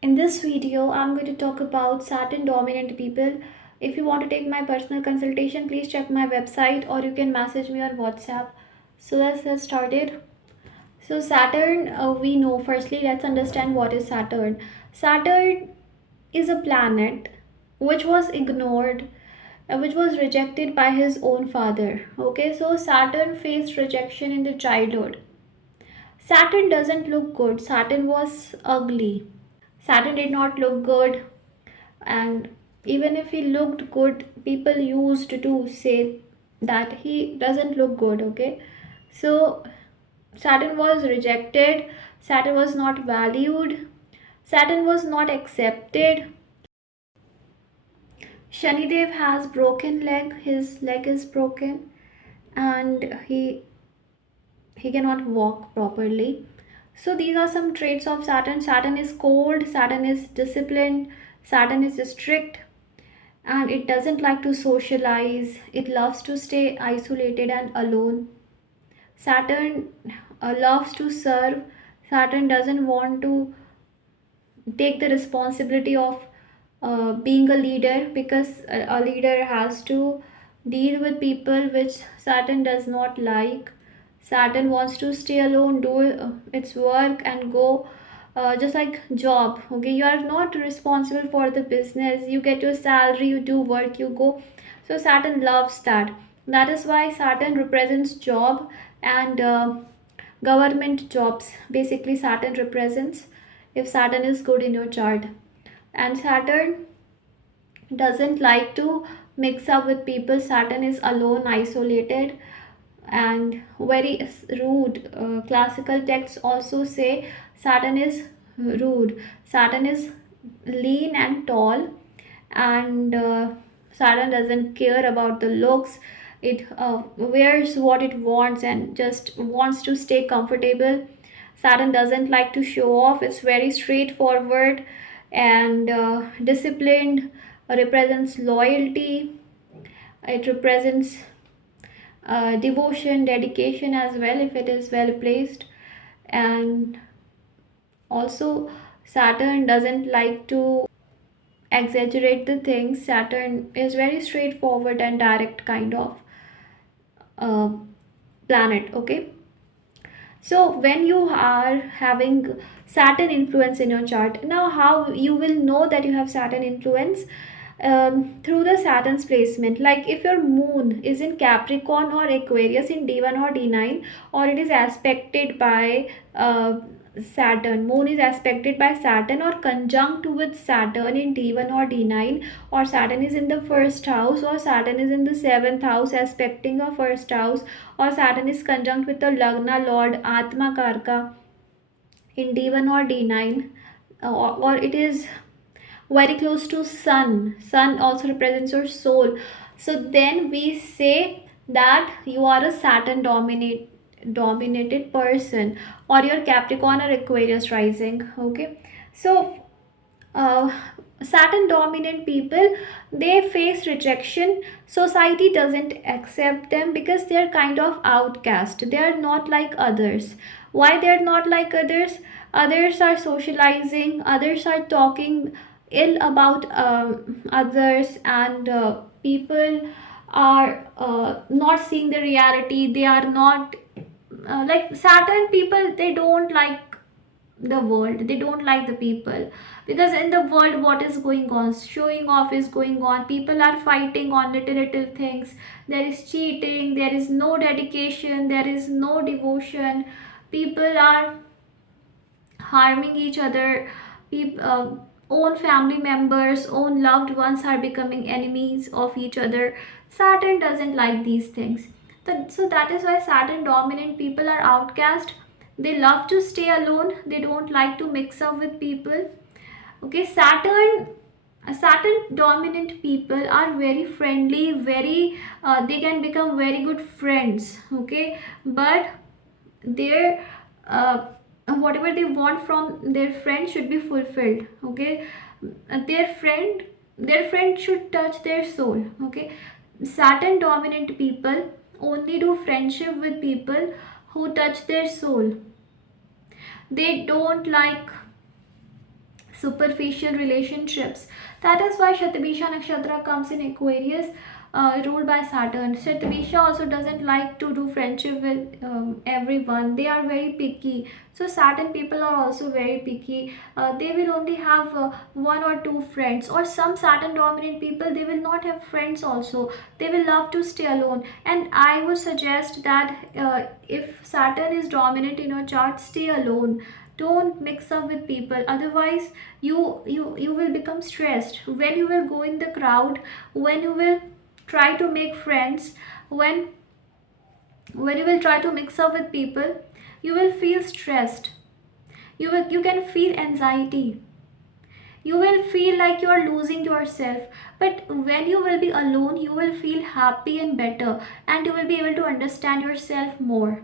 In this video, I'm going to talk about Saturn dominant people. If you want to take my personal consultation, please check my website or you can message me on WhatsApp. So let's get started. So Saturn, we know. Firstly, let's understand what is Saturn. Saturn is a planet which was ignored, which was rejected by his own father. Okay, so Saturn faced rejection in the childhood. Saturn doesn't look good. Saturn was ugly. Saturn did not look good, and even if he looked good, people used to say that he doesn't look good. Okay, so Saturn was rejected, Saturn was not valued, Saturn was not accepted. Shanidev has broken leg, his leg is broken, and he cannot walk properly. So these are some traits of Saturn. Saturn is cold, Saturn is disciplined, Saturn is strict, and it doesn't like to socialize. It loves to stay isolated and alone. Saturn loves to serve. Saturn doesn't want to take the responsibility of being a leader, because a leader has to deal with people which Saturn does not like. Saturn wants to stay alone, do its work, and go. Just like job, okay, you are not responsible for the business, you get your salary, you do work, you go. So Saturn loves that. That is why Saturn represents job and government jobs. Basically Saturn represents, if Saturn is good in your chart. And Saturn doesn't like to mix up with people. Saturn is alone, isolated, and very rude. Classical texts also say Saturn is rude. Saturn is lean and tall, and Saturn doesn't care about the looks. It wears what it wants and just wants to stay comfortable. Saturn doesn't like to show off. It's very straightforward and disciplined. Represents loyalty. It represents devotion, dedication as well, if it is well placed. And also, Saturn doesn't like to exaggerate the things. Saturn is very straightforward and direct kind of uh, planet. Okay, so when you are having Saturn influence in your chart, now how you will know that you have Saturn influence? Through the Saturn's placement. Like if your moon is in Capricorn or Aquarius in D1 or D9, or it is aspected by Saturn, moon is aspected by Saturn or conjunct with Saturn in D1 or D9, or Saturn is in the first house, or Saturn is in the seventh house aspecting a first house, or Saturn is conjunct with the Lagna Lord Atma Karka in D1 or D9, or it is very close to Sun. Sun also represents your soul. So then we say that you are a Saturn dominated person, or your Capricorn or Aquarius rising. Okay, so uh, Saturn dominant people, they face rejection. Society doesn't accept them because they're kind of outcast. They are not like others. Why they're not like others? Others are socializing, others are talking ill about others, and people are not seeing the reality. They are not like Saturn people, they don't like the world, they don't like the people, because in the world what is going on, showing off is going on. People are fighting on little things. There is cheating, there is no dedication, there is no devotion. People are harming each other. People, own family members, own loved ones are becoming enemies of each other. Saturn doesn't like these things. So that is why Saturn dominant people are outcast. They love to stay alone, they don't like to mix up with people. Okay, Saturn dominant people are very friendly, very they can become very good friends. Okay, but their whatever they want from their friend should be fulfilled. Okay, their friend should touch their soul. Okay, Saturn dominant people only do friendship with people who touch their soul. They don't like superficial relationships. That is why Shatabisha Nakshatra comes in Aquarius, ruled by Saturn. Shatabisha also doesn't like to do friendship with everyone. They are very picky. So Saturn people are also very picky. They will only have one or two friends. Or some Saturn dominant people, they will not have friends also. They will love to stay alone. And I would suggest that if Saturn is dominant in your chart, stay alone. Don't mix up with people, otherwise you will become stressed when you will go in the crowd, when you will try to make friends, when you will try to mix up with people, you will feel stressed. You can feel anxiety, you will feel like you are losing yourself. But when you will be alone, you will feel happy and better, and you will be able to understand yourself more.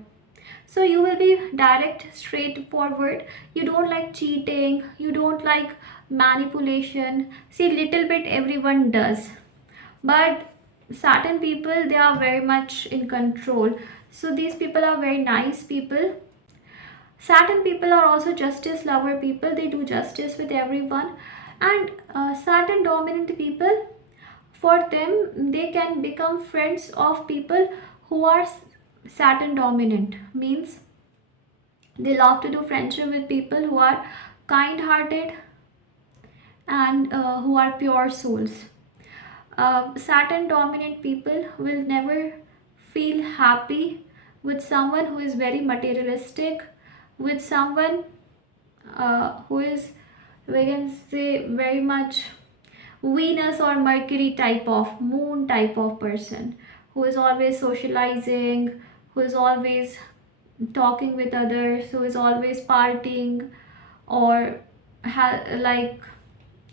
So you will be direct, straightforward. You don't like cheating, you don't like manipulation. See, little bit everyone does, but certain people, they are very much in control. So these people are very nice people. Certain people are also justice lover people, they do justice with everyone. And certain dominant people, for them, they can become friends of people who are Saturn dominant. Means they love to do friendship with people who are kind hearted and who are pure souls. Saturn dominant people will never feel happy with someone who is very materialistic, with someone who is, we can say, very much Venus or Mercury type of, moon type of person, who is always socializing, who is always talking with others, who is always partying, or like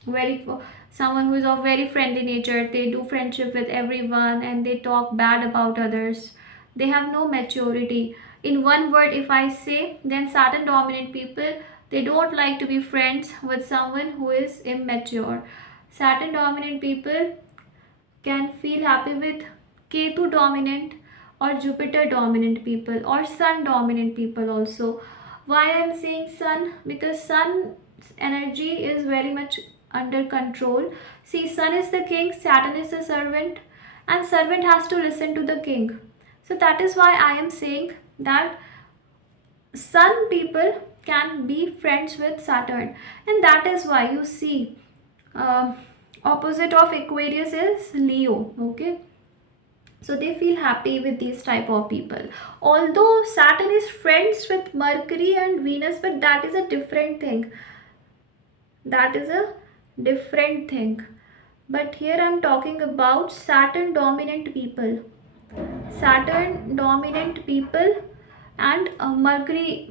very someone who is of very friendly nature. They do friendship with everyone and they talk bad about others. They have no maturity. In one word, if I say, then Saturn dominant people, they don't like to be friends with someone who is immature. Saturn dominant people can feel happy with Ketu dominant or Jupiter dominant people or Sun dominant people also. Why I am saying Sun? Because Sun energy is very much under control. See, Sun is the king, Saturn is the servant, and servant has to listen to the king. So that is why I am saying that Sun people can be friends with Saturn, and that is why you see, uh, opposite of Aquarius is Leo. Okay, so they feel happy with these type of people. Although Saturn is friends with Mercury and Venus, but that is a different thing. That is a different thing. But here I'm talking about Saturn dominant people. Saturn dominant people and Mercury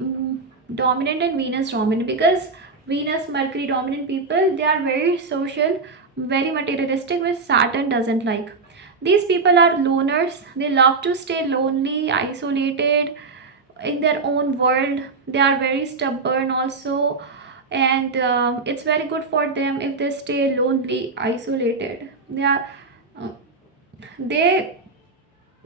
dominant and Venus dominant, because Venus, Mercury dominant people, they are very social, very materialistic, which Saturn doesn't like. These people are loners, they love to stay lonely, isolated in their own world. They are very stubborn also, and it's very good for them if they stay lonely, isolated. They are uh, they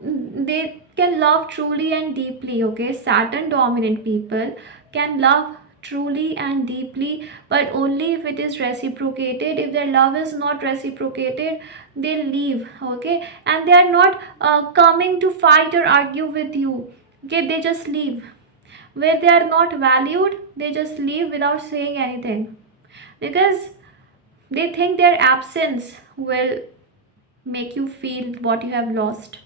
they can love truly and deeply. Okay, Saturn dominant people can love truly and deeply, but only if it is reciprocated. If their love is not reciprocated, they leave. Okay, and they are not coming to fight or argue with you. Okay, they just leave. Where they are not valued, they just leave without saying anything, because they think their absence will make you feel what you have lost.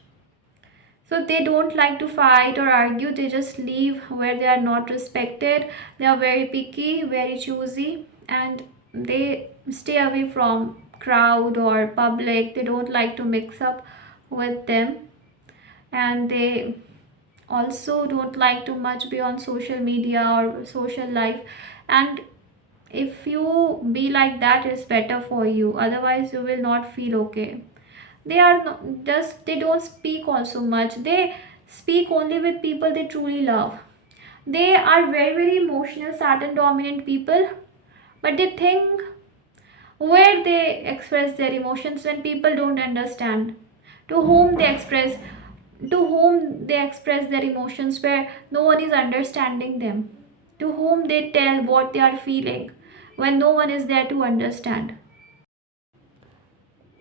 So they don't like to fight or argue, they just leave where they are not respected. They are very picky, very choosy, and they stay away from crowd or public. They don't like to mix up with them, and they also don't like to much be on social media or social life. And if you be like that, it's better for you, otherwise you will not feel okay. They are just, they don't speak also much. They speak only with people they truly love. They are very very emotional, Saturn dominant people, but they think, where they express their emotions when people don't understand, to whom they express, their emotions where no one is understanding them, to whom they tell what they are feeling, when no one is there to understand.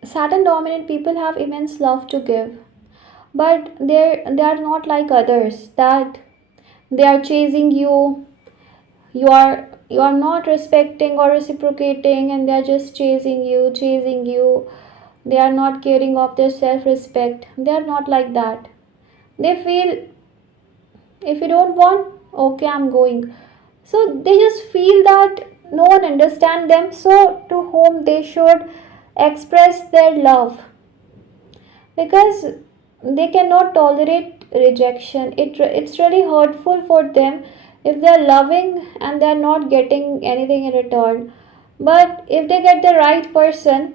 Saturn dominant people have immense love to give, but they are not like others that they are chasing you. You are not respecting or reciprocating, and they are just chasing you. They are not caring of their self respect. They are not like that. They feel, if you don't want, okay, I'm going. So they just feel that no one understands them, so to whom they should express their love, because they cannot tolerate rejection. It's really hurtful for them if they are loving and they are not getting anything in return. But if they get the right person,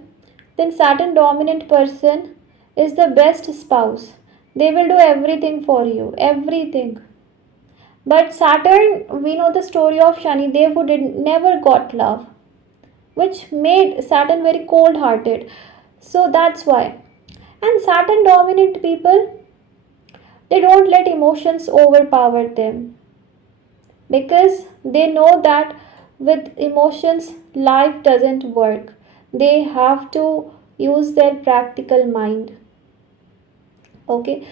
then Saturn dominant person is the best spouse. They will do everything for you, everything. But Saturn, we know the story of Shani Dev, who did never got love, which made Saturn very cold hearted. So that's why. And Saturn dominant people, they don't let emotions overpower them, because they know that with emotions life doesn't work. They have to use their practical mind. Okay,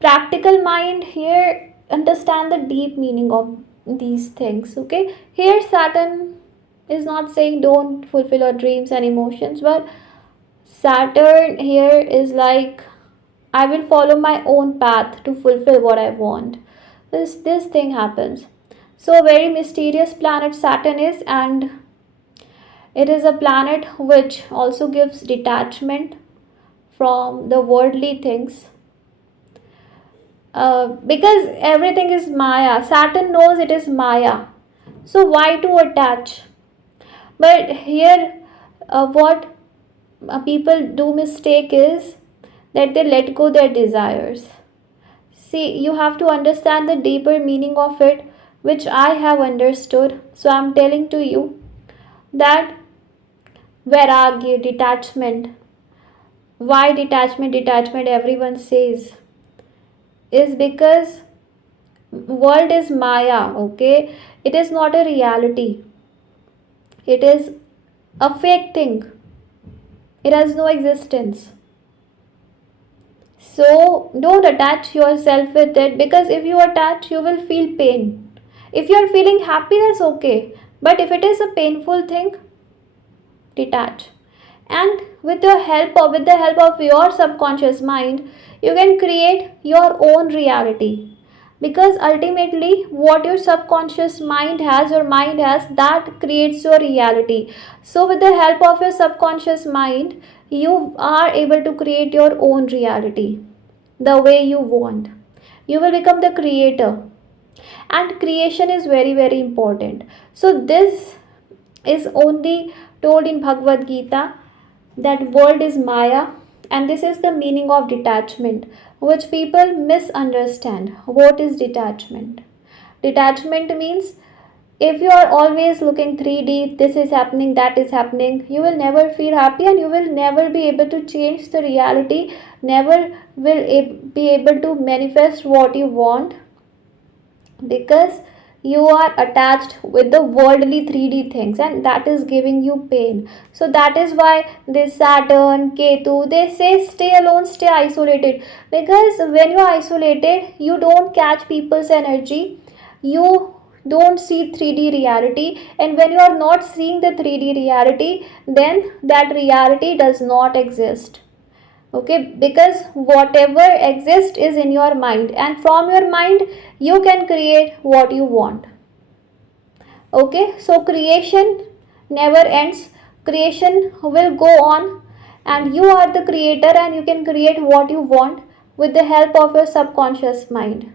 practical mind here understand the deep meaning of these things. Okay, here Saturn is not saying don't fulfill your dreams and emotions, but Saturn here is like, I will follow my own path to fulfill what I want. This thing happens. So a very mysterious planet Saturn is, and it is a planet which also gives detachment from the worldly things, because everything is Maya. Saturn knows it is Maya. So why to attach? But here, what people do mistake is that they let go their desires. See, you have to understand the deeper meaning of it, which I have understood. So I'm telling to you that vairagya, detachment. Why detachment? Detachment, everyone says, is because world is Maya. Okay, it is not a reality. It is a fake thing. It has no existence. So don't attach yourself with it, because if you attach, you will feel pain. If you are feeling happy, that's okay. But if it is a painful thing, detach. And with the help of your subconscious mind, you can create your own reality. Because ultimately, what your subconscious mind has, your mind has, that creates your reality. So with the help of your subconscious mind, you are able to create your own reality the way you want. You will become the creator, and creation is very very important. So this is only told in Bhagavad Gita, that world is Maya, and this is the meaning of detachment, which people misunderstand. What is detachment? Detachment means, if you are always looking 3D, this is happening, that is happening, you will never feel happy, and you will never be able to change the reality, never will be able to manifest what you want, because you are attached with the worldly 3D things, and that is giving you pain. So that is why this Saturn, Ketu, they say stay alone, stay isolated, because when you are isolated, you don't catch people's energy, you don't see 3D reality, and when you are not seeing the 3D reality, then that reality does not exist. Okay, because whatever exists is in your mind, and from your mind you can create what you want. Okay, so creation never ends. Creation will go on, and you are the creator, and you can create what you want with the help of your subconscious mind.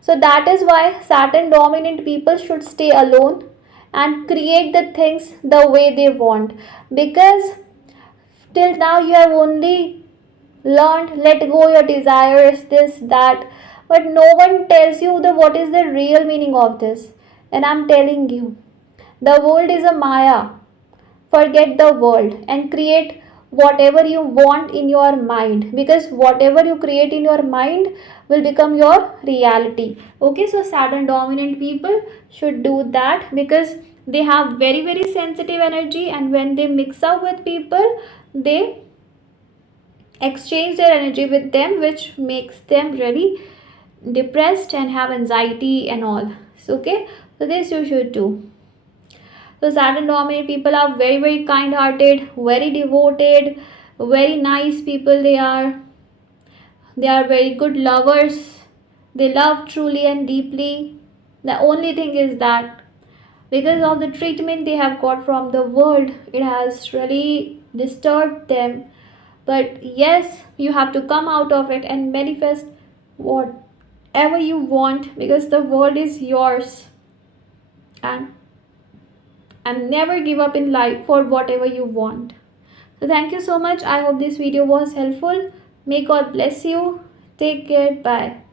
So that is why Saturn dominant people should stay alone and create the things the way they want, because till now you have only learned let go your desires, this that, but no one tells you the what is the real meaning of this. And I'm telling you, the world is a Maya. Forget the world and create whatever you want in your mind, because whatever you create in your mind will become your reality. Okay, so Saturn dominant people should do that, because They have very very sensitive energy, and when they mix up with people, they exchange their energy with them, which makes them really depressed and have anxiety and all. So okay, so this you should do. So Saturn dominant people are very very kind hearted, very devoted, very nice people. They are very good lovers. They love truly and deeply. The only thing is that because of the treatment they have got from the world, it has really disturbed them. But yes, you have to come out of it and manifest whatever you want, because the world is yours. And and never give up in life for whatever you want. So thank you so much. I hope this video was helpful. May God bless you. Take care. Bye.